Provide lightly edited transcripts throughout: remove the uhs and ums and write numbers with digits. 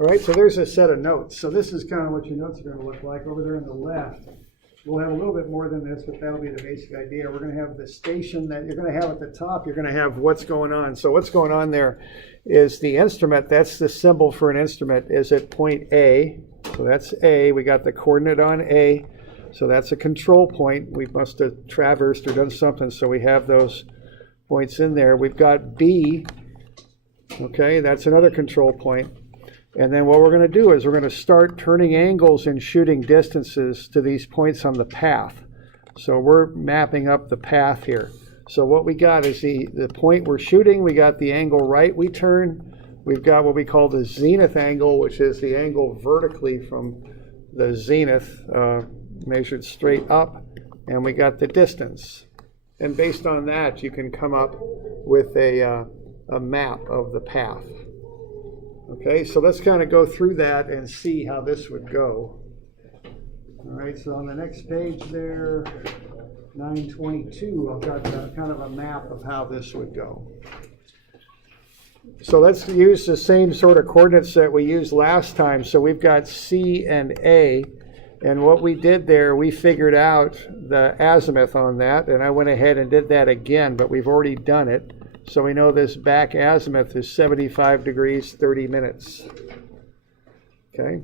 All right, so there's a set of notes. So this is kind of what your notes are going to look like. Over there on the left, we'll have a little bit more than this, but that'll be the basic idea. We're going to have the station that you're going to have at the top. You're going to have what's going on. So what's going on there is the instrument. That's the symbol for an instrument is at point A. So that's A. We got the coordinate on A. So that's a control point. We must have traversed or done something. So we have those points in there. We've got B. Okay, that's another control point. And then what we're going to do is we're going to start turning angles and shooting distances to these points on the path. So we're mapping up the path here. So what we got is the point we're shooting. We got the angle right we turn. We've got what we call the zenith angle, which is the angle vertically from the zenith measured straight up. And we got the distance. And based on that, you can come up with a map of the path. Okay, so let's kind of go through that and see how this would go. All right, so on the next page there, 922, I've got kind of a map of how this would go. So let's use the same sort of coordinates that we used last time. So we've got C and A, and what we did there, we figured out the azimuth on that, and I went ahead and did that again, but we've already done it. So we know this back azimuth is 75 degrees, 30 minutes. Okay.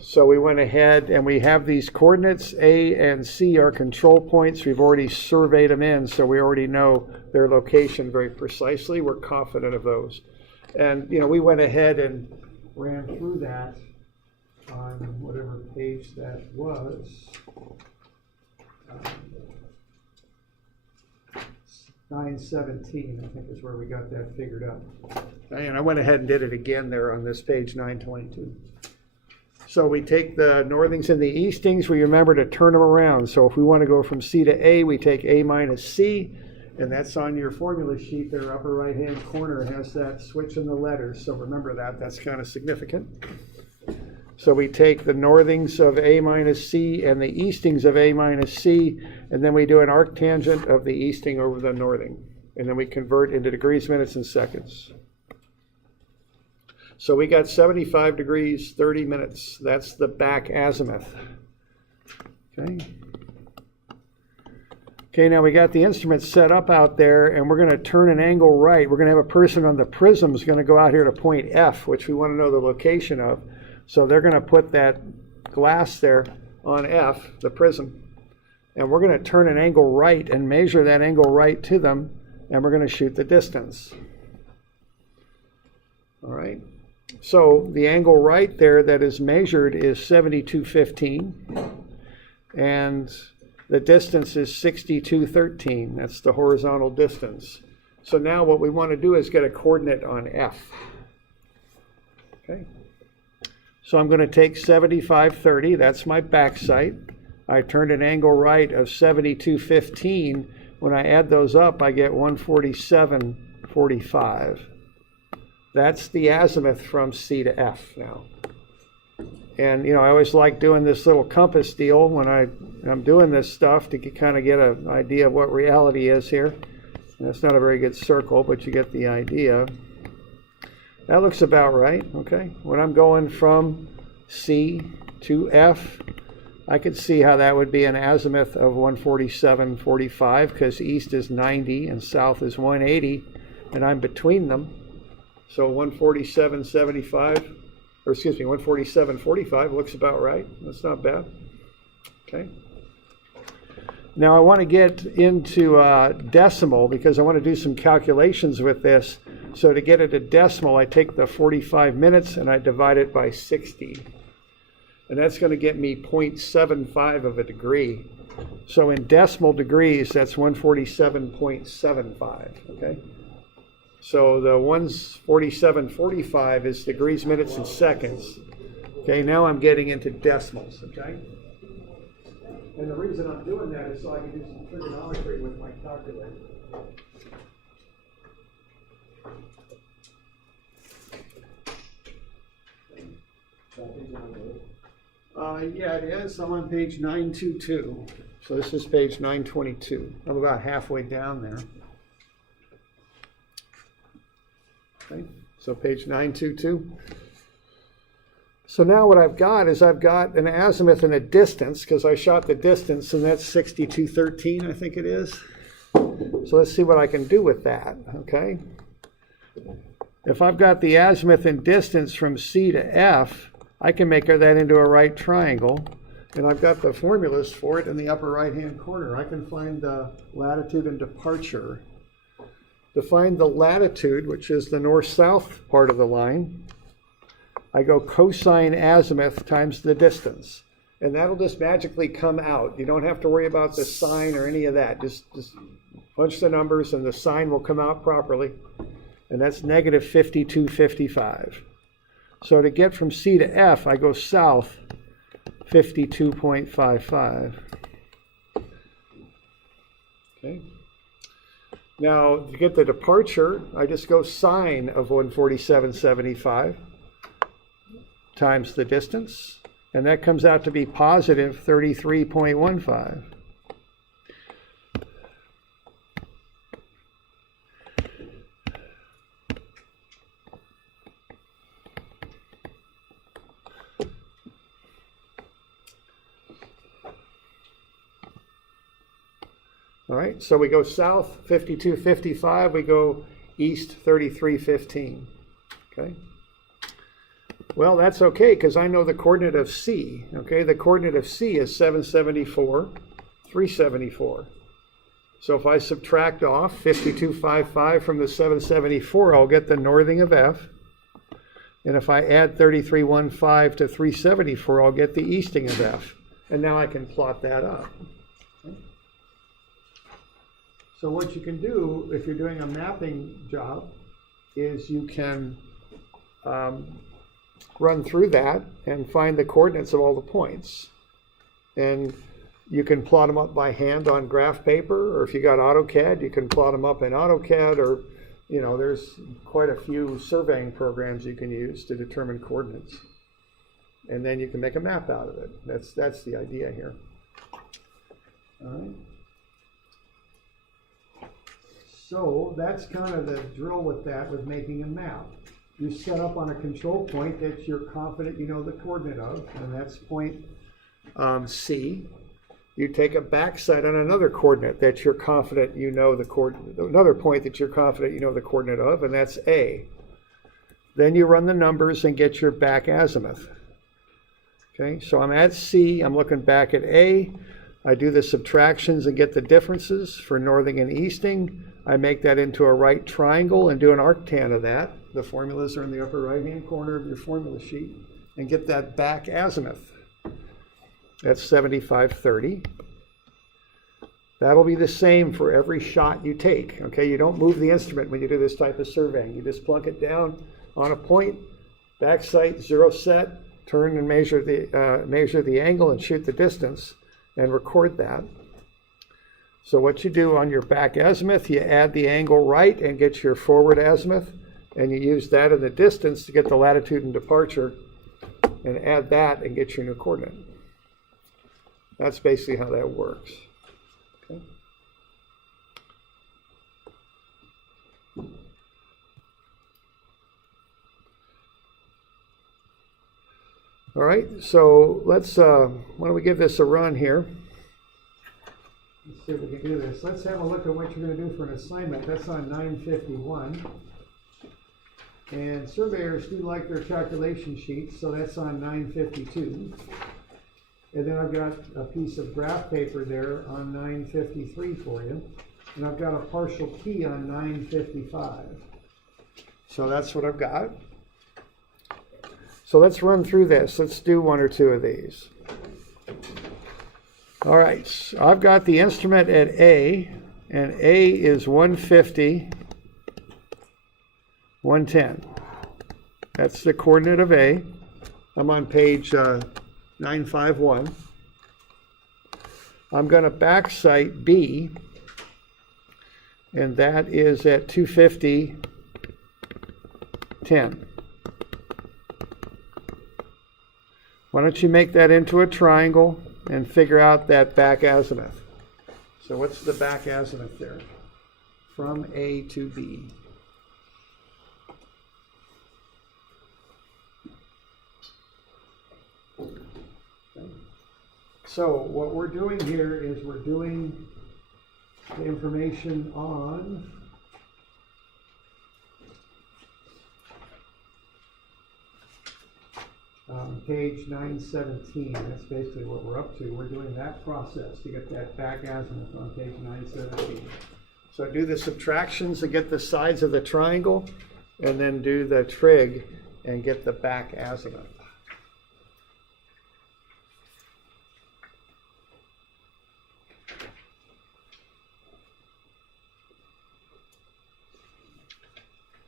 So we went ahead and we have these coordinates. A and C are control points. We've already surveyed them in, so we already know their location very precisely. We're confident of those. And, you know, we went ahead and ran through that on whatever page that was. 917, I think is where we got that figured out. And I went ahead and did it again there on this page 922. So we take the northings and the eastings. We remember to turn them around. So if we want to go from C to A, we take A minus C. And that's on your formula sheet there, upper right-hand corner. It has that switch in the letters. So remember that. That's kind of significant. So we take the northings of A minus C and the eastings of A minus C, and then we do an arctangent of the easting over the northing. And then we convert into degrees, minutes, and seconds. So we got 75 degrees, 30 minutes. That's the back azimuth. Okay. Okay, now we got the instrument set up out there, and we're going to turn an angle right. We're going to have a person on the prism who's going to go out here to point F, which we want to know the location of. So they're going to put that glass there on F, the prism, and we're going to turn an angle right and measure that angle right to them, and we're going to shoot the distance. All right. So the angle right there that is measured is 7215, and the distance is 6213. That's the horizontal distance. So now what we want to do is get a coordinate on F. Okay. So I'm going to take 7530, that's my back sight. I turned an angle right of 7215. When I add those up, I get 147.45. That's the azimuth from C to F now. And, you know, I always like doing this little compass deal when I'm doing this stuff to kind of get an idea of what reality is here. And it's not a very good circle, but you get the idea. That looks about right, okay? When I'm going from C to F, I could see how that would be an azimuth of 147.45 because east is 90 and south is 180, and I'm between them. So 147.75, or excuse me, 147.45 looks about right. That's not bad, okay? Now I want to get into decimal because I want to do some calculations with this. So to get it to decimal, I take the 45 minutes and I divide it by 60. And that's going to get me 0.75 of a degree. So in decimal degrees, that's 147.75, okay? So the 147.45 is degrees, minutes, and seconds. Okay, now I'm getting into decimals, okay? And the reason I'm doing that is so I can do some trigonometry with my calculator. Yeah, it is. I'm on page 922. So this is page 922. I'm about halfway down there. Okay. So page 922. So now what I've got is I've got an azimuth and a distance, because I shot the distance, and that's 6213, I think it is. So let's see what I can do with that, okay? If I've got the azimuth and distance from C to F, I can make that into a right triangle, and I've got the formulas for it in the upper right-hand corner. I can find the latitude and departure. To find the latitude, which is the north-south part of the line, I go cosine azimuth times the distance. And that'll just magically come out. You don't have to worry about the sign or any of that. Just punch the numbers and the sign will come out properly. And that's negative 5255. So to get from C to F, I go south 52.55. Okay. Now, to get the departure, I just go sine of 147.75 times the distance, and that comes out to be positive 33.15. All right, so we go south 52.55, we go east 33.15. Okay. Well, that's okay, because I know the coordinate of C. Okay, the coordinate of C is 774, 374. So if I subtract off 52.55 from the 774, I'll get the northing of F. And if I add 33.15 to 374, I'll get the easting of F. And now I can plot that up. Okay. So what you can do if you're doing a mapping job is you can run through that and find the coordinates of all the points. And you can plot them up by hand on graph paper, or if you got AutoCAD, you can plot them up in AutoCAD, or, you know, there's quite a few surveying programs you can use to determine coordinates. And then you can make a map out of it. That's the idea here. All right. So that's kind of the drill with that, with making a map. You set up on a control point that you're confident you know the coordinate of, and that's point C. You take a backside on another coordinate that you're confident you know the coordinate, another point that you're confident you know the coordinate of, and that's A. Then you run the numbers and get your back azimuth. Okay, so I'm at C, I'm looking back at A. I do the subtractions and get the differences for northing and easting. I make that into a right triangle and do an arctan of that. The formulas are in the upper right-hand corner of your formula sheet, and get that back azimuth. That's 75.30. That'll be the same for every shot you take. Okay, you don't move the instrument when you do this type of surveying. You just plunk it down on a point, back sight, zero set, turn and measure the angle and shoot the distance, and record that. So what you do on your back azimuth, you add the angle right and get your forward azimuth, and you use that in the distance to get the latitude and departure, and add that and get your new coordinate. That's basically how that works. Okay. All right, so let's, why don't we give this a run here? Let's see if we can do this. Let's have a look at what you're going to do for an assignment. That's on 951. And surveyors do like their calculation sheets, so that's on 952. And then I've got a piece of graph paper there on 953 for you. And I've got a partial key on 955. So that's what I've got. So let's run through this. Let's do one or two of these. All right, so I've got the instrument at A, and A is 150, 110. That's the coordinate of A. I'm on page 951. I'm going to back sight B, and that is at 250, 10. Why don't you make that into a triangle and figure out that back azimuth. So what's the back azimuth there? From A to B. So what we're doing here is we're doing the information on page 917. That's basically what we're up to. We're doing that process to get that back azimuth on page 917. So do the subtractions to get the sides of the triangle, and then do the trig and get the back azimuth.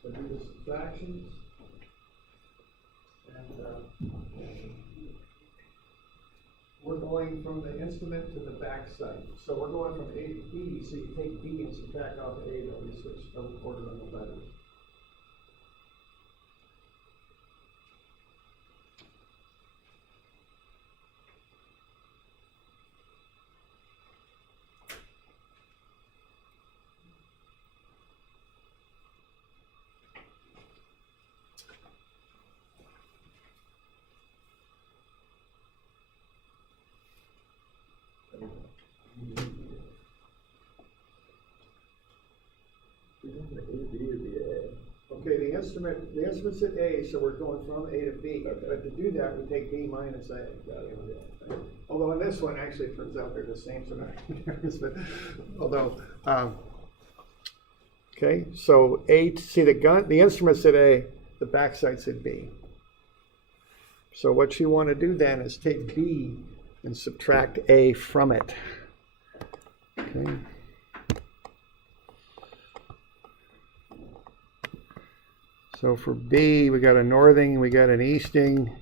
So do the subtractions. And we're going from the instrument to the back side. So we're going from A to B, so you take B and subtract off A, but we switch the order on the letters. Okay, the instrument's at A, so we're going from A to B. Okay. But to do that, we take B minus A. Although in this one, actually, it turns out they're the same, so not although, okay, so A, see the instrument's at A, the backside's at B. So what you want to do then is take B and subtract A from it. Okay. So for B, we got a northing, we got an easting.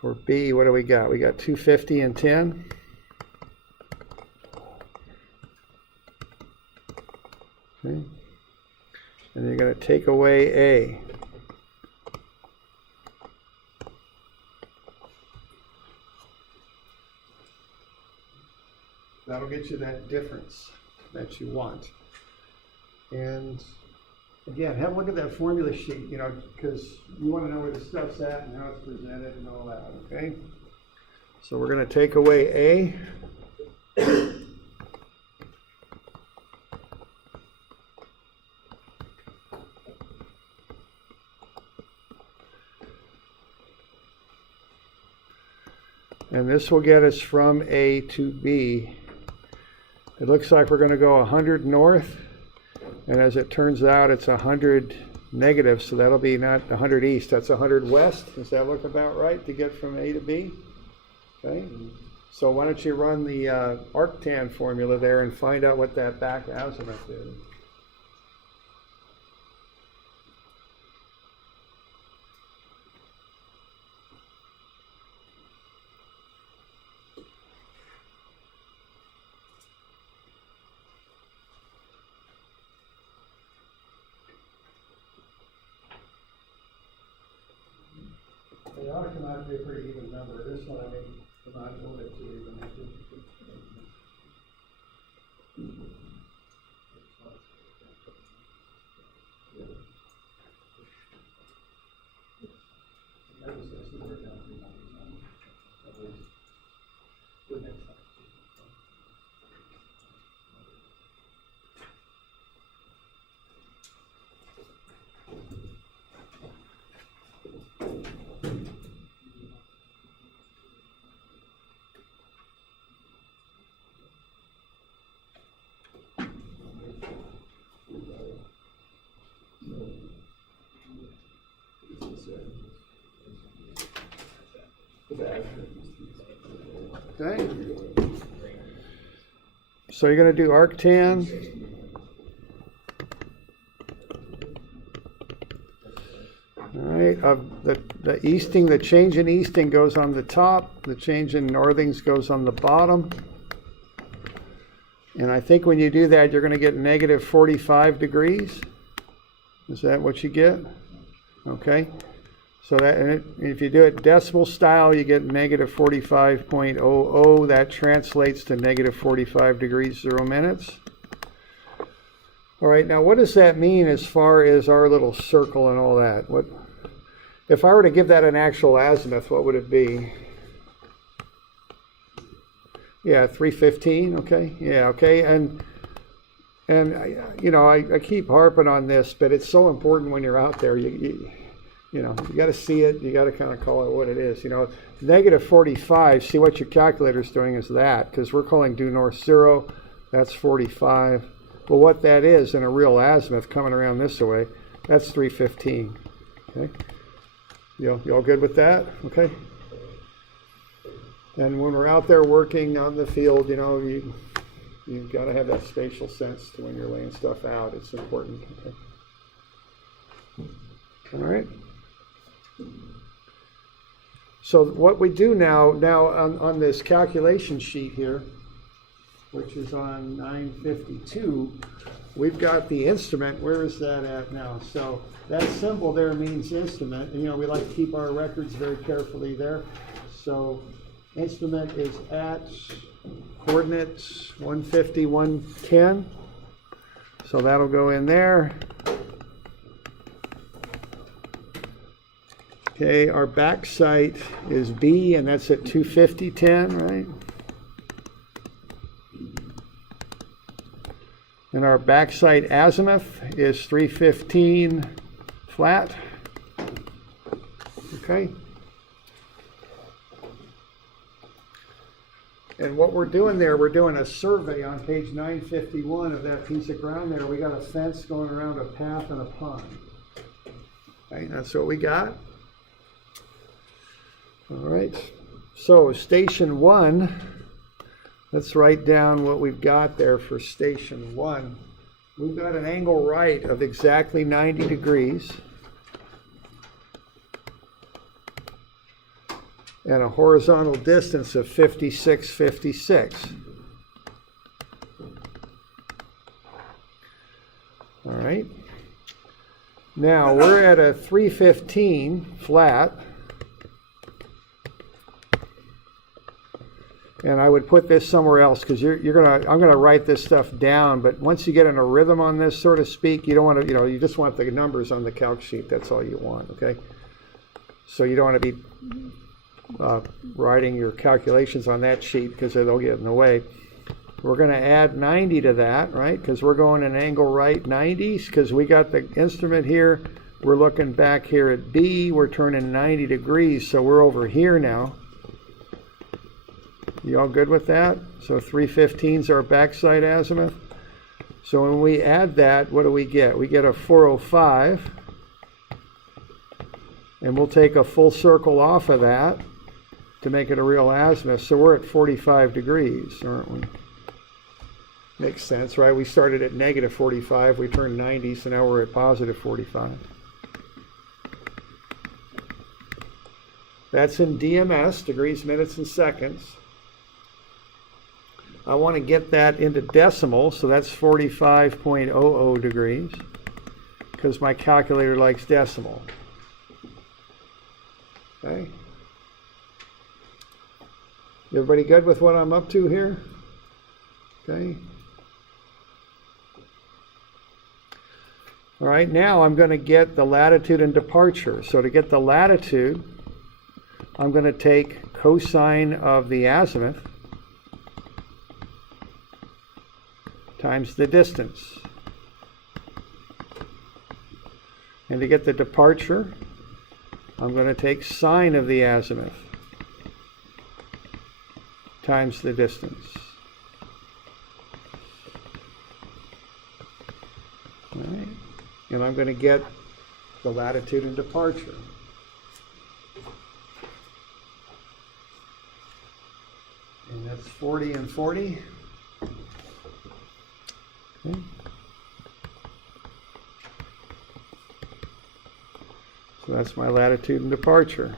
For B, what do we got? We got 250 and 10. Okay. And you're going to take away A. That'll get you that difference that you want. And again, have a look at that formula sheet, because you want to know where the stuff's at and how it's presented and all that, okay? So we're going to take away A. And this will get us from A to B. It looks like we're going to go 100 north. And as it turns out, it's 100 negative, so that'll be not 100 east, that's 100 west. Does that look about right to get from A to B? Okay. So why don't you run the arctan formula there and find out what that back azimuth is. It ought to come out to be a pretty even number. This one, I mean, come out a little bit too even. That was just the word down 3 numbers at least. Good next time. Okay. So you're going to do arctan. All right. The easting, the change in easting goes on the top. The change in northings goes on the bottom. And I think when you do that, you're going to get negative 45 degrees. Is that what you get? Okay. So that, if you do it decimal style, you get negative 45.00. That translates to negative 45 degrees 0 minutes. All right, now what does that mean as far as our little circle and all that? What, if I were to give that an actual azimuth, what would it be? Yeah, 315, okay, yeah, okay, and you know, I keep harping on this, but it's so important when you're out there. You know, you got to see it. You got to kind of call it what it is. You know, negative 45. See what your calculator's doing is that, because we're calling due north 0. That's 45. Well, what that is in a real azimuth coming around this way, that's 315. Okay, you all good with that? Okay. And when we're out there working on the field, you know, you've got to have that spatial sense to when you're laying stuff out. It's important. Okay. All right. So what we do now on this calculation sheet here, which is on 952, we've got the instrument. Where is that at now? So that symbol there means instrument. And, you know, we like to keep our records very carefully there. So instrument is at coordinates 150, 110. So that'll go in there. Okay, our back sight is B, and that's at 250, 10, right? And our back sight azimuth is 315 flat. Okay. And what we're doing there, we're doing a survey on page 951 of that piece of ground there. We got a fence going around a path and a pond. Okay, that's what we got. All right, so station 1, let's write down what we've got there for station 1. We've got an angle right of exactly 90 degrees and a horizontal distance of 56, 56. All right, now we're at a 315 flat. And I would put this somewhere else because I'm gonna write this stuff down. But once you get in a rhythm on this, so to speak, you don't want to, you know, you just want the numbers on the calc sheet. That's all you want, okay? So you don't want to be writing your calculations on that sheet because they'll get in the way. We're going to add 90 to that, right? Because we're going an angle right 90s because we got the instrument here. We're looking back here at B. We're turning 90 degrees, so we're over here now. You all good with that? So 315 is our backside azimuth. So when we add that, what do we get? We get a 405. And we'll take a full circle off of that to make it a real azimuth. So we're at 45 degrees, aren't we? Makes sense, right? We started at negative 45. We turned 90, so now we're at positive 45. That's in DMS, degrees, minutes, and seconds. I want to get that into decimals, so that's 45.00 degrees, because my calculator likes decimal. Okay. Everybody good with what I'm up to here? Okay. All right, now I'm going to get the latitude and departure. So to get the latitude, I'm going to take cosine of the azimuth times the distance. And to get the departure, I'm going to take sine of the azimuth times the distance. All right. And I'm going to get the latitude and departure. And that's 40 and 40. Okay. So that's my latitude and departure.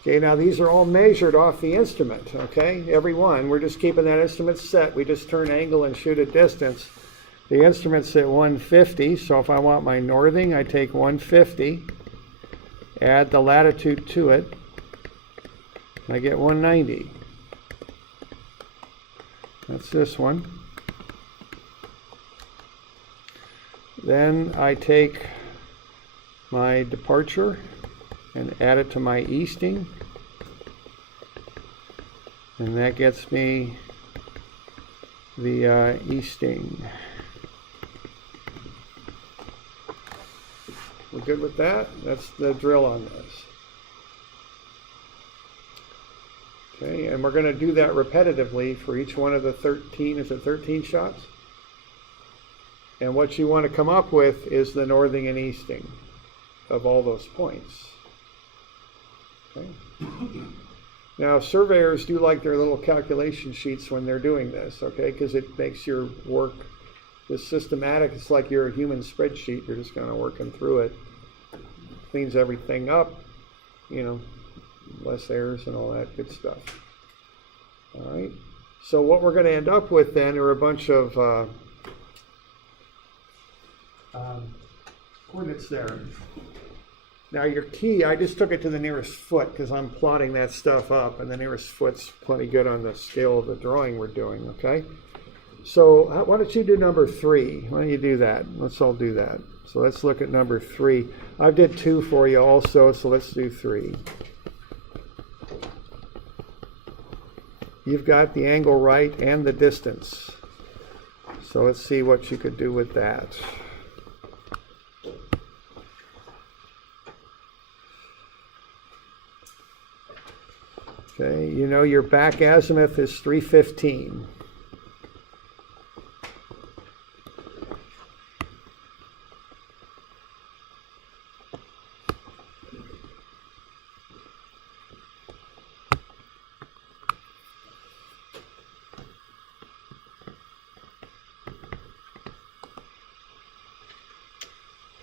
Okay, now these are all measured off the instrument, okay? Every one. We're just keeping that instrument set. We just turn angle and shoot a distance. The instrument's at 150, so if I want my northing, I take 150, add the latitude to it, and I get 190. That's this one. Then I take my departure and add it to my easting. And that gets me the easting. We're good with that? That's the drill on this. Okay, and we're going to do that repetitively for each one of the 13, is it 13 shots? And what you want to come up with is the northing and easting of all those points. Okay. Now, surveyors do like their little calculation sheets when they're doing this, okay, because it makes your work just systematic. It's like you're a human spreadsheet. You're just kind of working through it. Cleans everything up, you know, less errors and all that good stuff. All right. So what we're going to end up with then are a bunch of coordinates there. Now your key, I just took it to the nearest foot because I'm plotting that stuff up, and the nearest foot's plenty good on the scale of the drawing we're doing, okay? So why don't you do number 3? Why don't you do that? Let's all do that. So let's look at number 3. I did 2 for you also, so let's do 3. You've got the angle right and the distance. So let's see what you could do with that. Okay, you know your back azimuth is 315.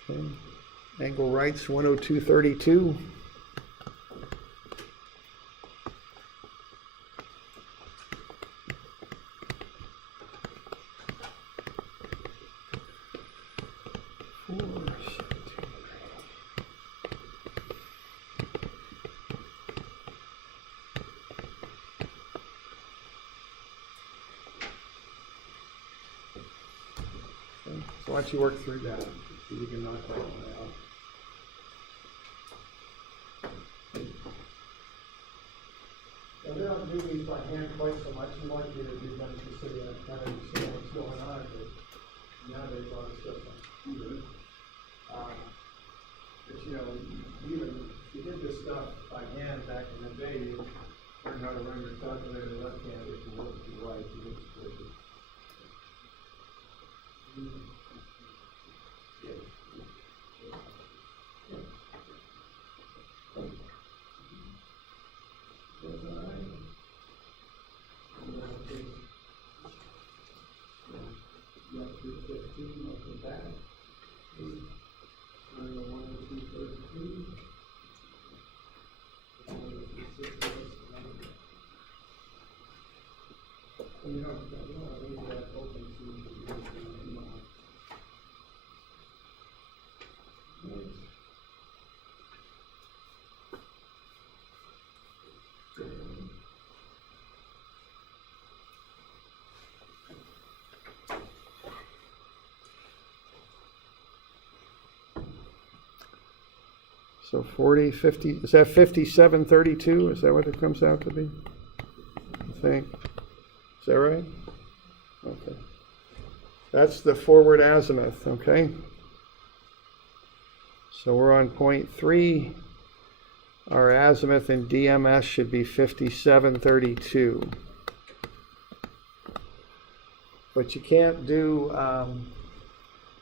Okay. Angle right's 102.32. So why don't you work through that? See if you can knock that one out. Now, they don't do these by hand quite so much. You want you to do them just so you kind of understand what's going on. But nowadays, a lot of stuff's on computer. But you know, even if you did this stuff by hand back in the day, you learned how to run your calculator left-handed if you work with your right. You didn't switch it. So 40, 50, is that 57.32? Is that what it comes out to be? I think. Is that right? Okay. That's the forward azimuth, okay? So we're on point 3. Our azimuth in DMS should be 57.32. But you can't do,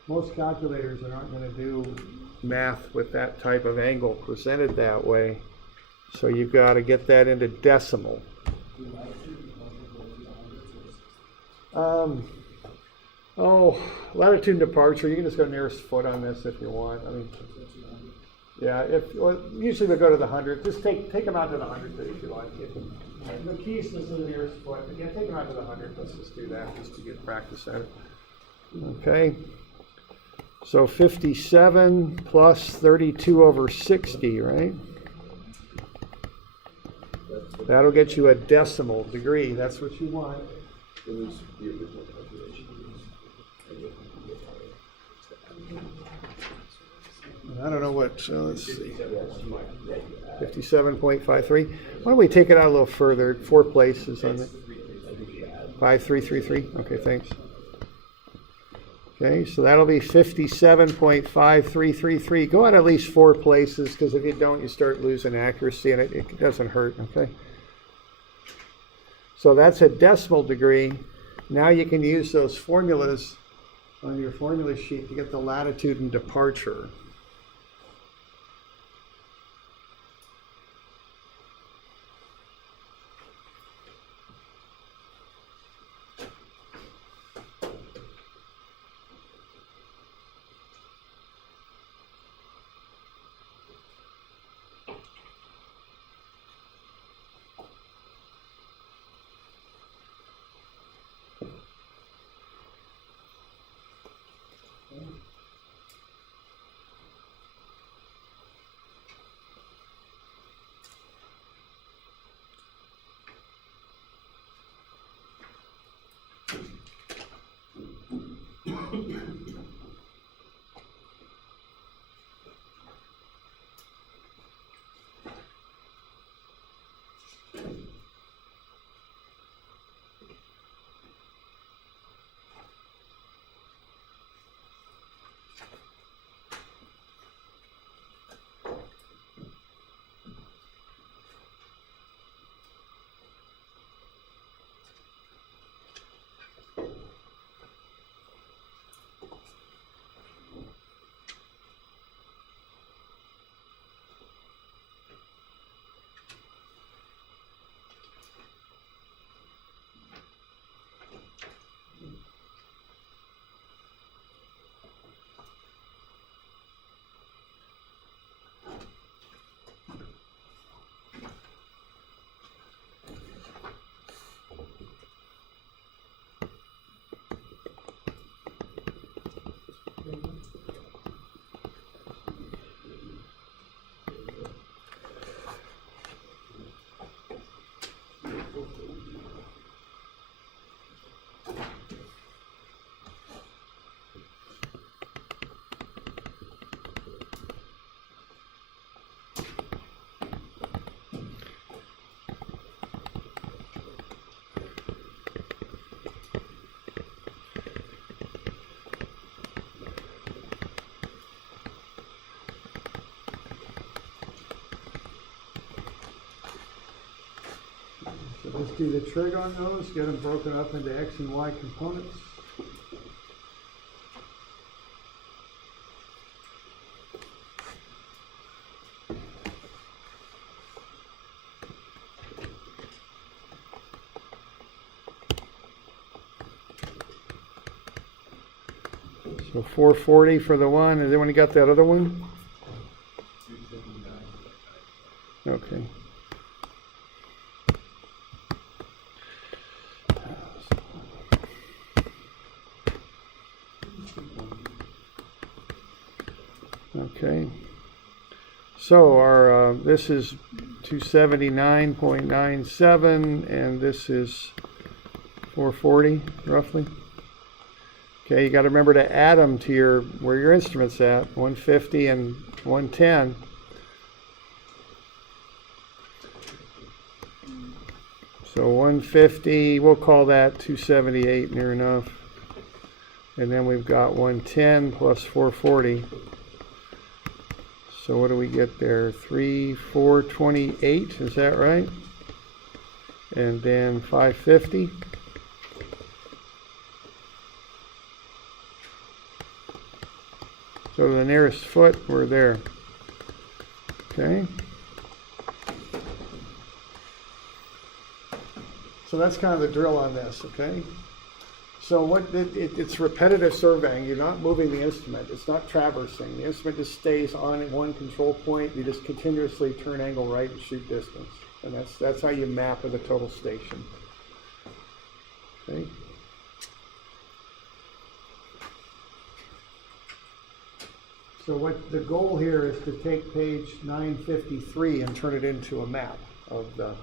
most calculators aren't going to do math with that type of angle presented that way. So you've got to get that into decimal. Latitude and departure, you can just go nearest foot on this if you want. I mean, yeah, usually we go to the 100. Just take them out to the 100 if you like. The keys is to the nearest foot, but yeah, take them out to the 100. Let's just do that just to get practice at it. Okay. So 57 plus 32 over 60, right? That'll get you a decimal degree. That's what you want. I don't know what, so let's see. 57.53. Why don't we take it out a little further? 4 places on it. 5333. Okay, thanks. Okay, so that'll be 57.5333. Go out at least 4 places, because if you don't, you start losing accuracy, and it doesn't hurt, okay? So that's a decimal degree. Now you can use those formulas on your formula sheet to get the latitude and departure. So let's do the trig on those, get them broken up into X and Y components. So 440 for the one, and then when you got that other one? Okay. Okay. So our this is 279.97, and this is 440 roughly. Okay, you got to remember to add them to your where your instrument's at, 150 and 110. So 150, we'll call that 278 near enough. And then we've got 110 plus 440. So what do we get there? 428, is that right? And then 550. So the nearest foot, we're there. Okay. So that's kind of the drill on this, okay? So what it's repetitive surveying. You're not moving the instrument. It's not traversing. The instrument just stays on at one control point. You just continuously turn angle right and shoot distance. And that's how you map with a total station. Okay. So what the goal here is to take page 953 and turn it into a map of the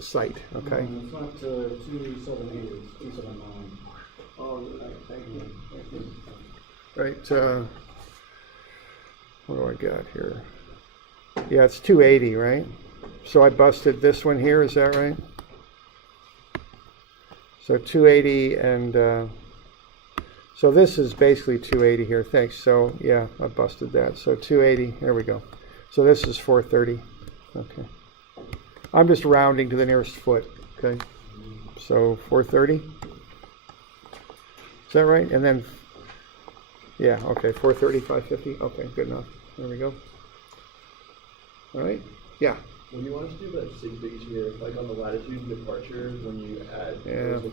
site. Okay. It's not 278, it's 279. Oh, right, thank you. Right. what do I got here? Yeah, it's 280, right? So I busted this one here, is that right? So 280 and so this is basically 280 here, thanks. So yeah, I busted that. So 280, there we go. So this is 430, okay. I'm just rounding to the nearest foot, okay? So 430, is that right? And then, yeah, okay, 430, 550, okay, good enough. There we go. All right, yeah. When you want to do that sig base here, like on the latitude and departure, when you add, Yeah. those, like,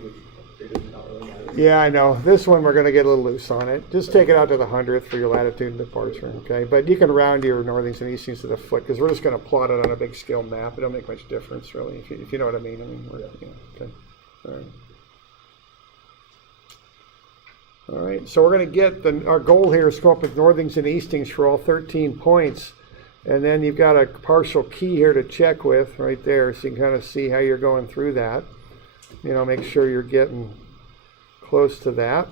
it does not really matter. Yeah, I know. This one we're going to get a little loose on it. Just take it out to the 100th for your latitude and departure, okay? But you can round your northings and eastings to the foot because we're just going to plot it on a big scale map. It don't make much difference, really, if you know what I mean. Okay. All right. All right, so we're going to get our goal here is to come up with northings and eastings for all 13 points. And then you've got a partial key here to check with right there, so you can kind of see how you're going through that. You know, make sure you're getting close to that.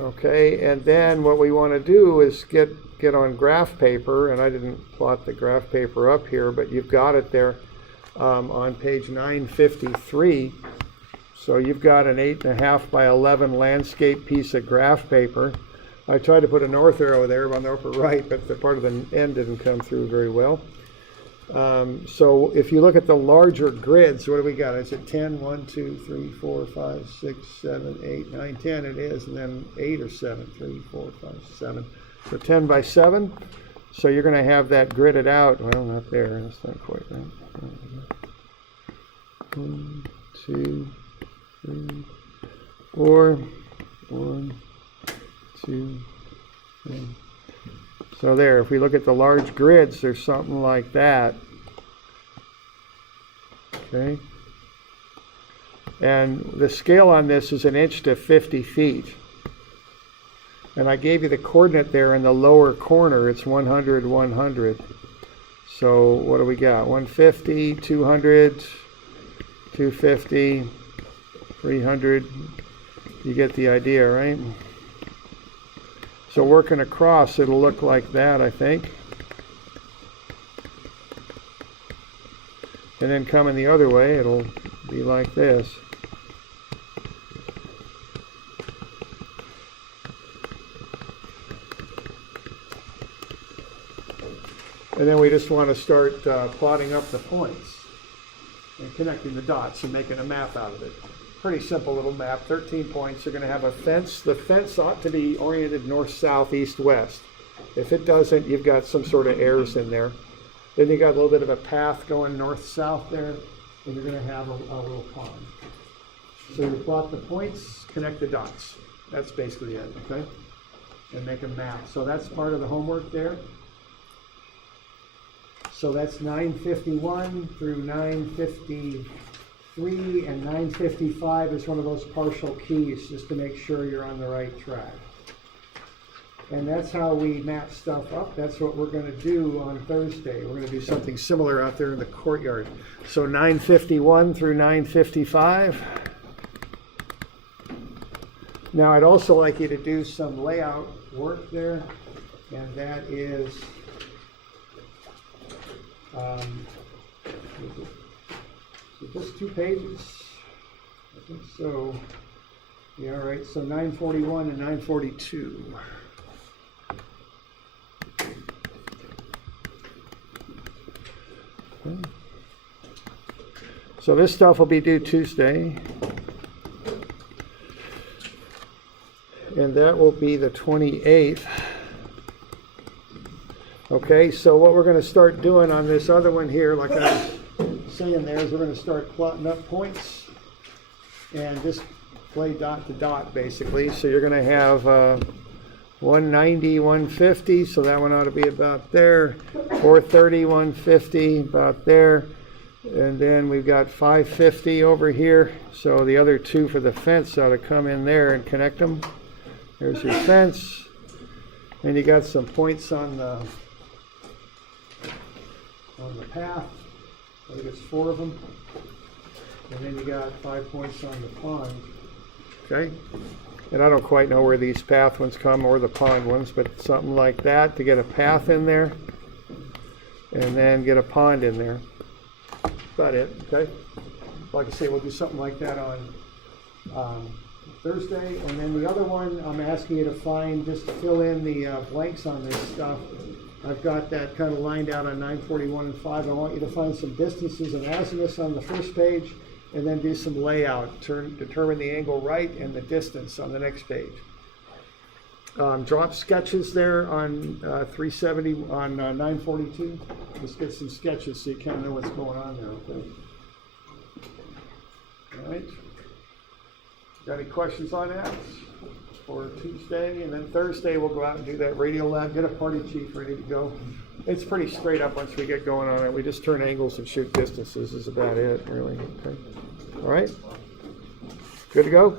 Okay, and then what we want to do is get on graph paper, and I didn't plot the graph paper up here, but you've got it there on page 953. So you've got an 8.5 by 11 landscape piece of graph paper. I tried to put a north arrow there on the upper right, but the part of the end didn't come through very well. So if you look at the larger grids, what do we got? Is it 10, 1, 2, 3, 4, 5, 6, 7, 8, 9, 10? It is, and then 8 or 7, 3, 4, 5, 7. So 10 by 7. So you're going to have that gridded out. Well, not there. That's not quite right. 1, 2, 3, 4, 1, 2, 3. So there, if we look at the large grids, there's something like that. Okay. And the scale on this is 1 inch to 50 feet. And I gave you the coordinate there in the lower corner. It's 100, 100. So what do we got? 150, 200, 250, 300. You get the idea, right? So working across, it'll look like that, I think. And then coming the other way, it'll be like this. And then we just want to start plotting up the points and connecting the dots and making a map out of it. Pretty simple little map, 13 points. You're going to have a fence. The fence ought to be oriented north, south, east, west. If it doesn't, you've got some sort of errors in there. Then you got a little bit of a path going north, south there, and you're going to have a little pond. So you plot the points, connect the dots. That's basically it, okay? And make a map. So that's part of the homework there. So that's 951 through 953. And 955 is one of those partial keys just to make sure you're on the right track. And that's how we map stuff up. That's what we're going to do on Thursday. We're going to do something similar out there in the courtyard. So 951 through 955. Now I'd also like you to do some layout work there, and that is just 2 pages. I think so. Yeah, all right. So 941 and 942. Okay. So this stuff will be due Tuesday. And that will be the 28th. Okay, so what we're going to start doing on this other one here, like I was saying there, is we're going to start plotting up points and just play dot to dot basically. So you're going to have 190, 150, so that one ought to be about there. 430, 150, about there. And then we've got 550 over here. So the other 2 for the fence ought to come in there and connect them. There's your fence. And you got some points on the path. I think it's 4 of them. And then you got 5 points on the pond. Okay? And I don't quite know where these path ones come or the pond ones, but something like that to get a path in there. And then get a pond in there. About it, okay? Like I say, we'll do something like that on Thursday. And then the other one, I'm asking you to find, just to fill in the blanks on this stuff. I've got that kind of lined out on 941 and 5. I want you to find some distances and azimuths on the first page, and then do some layout. Determine the angle right and the distance on the next page. Drop sketches there on 370, on 942. Just get some sketches so you kind of know what's going on there, okay? All right. Got any questions on that? For Tuesday, and then Thursday we'll go out and do that radio lab, get a party chief ready to go. It's pretty straight up once we get going on it. We just turn angles and shoot distances is about it, really. Okay. All right. Good to go?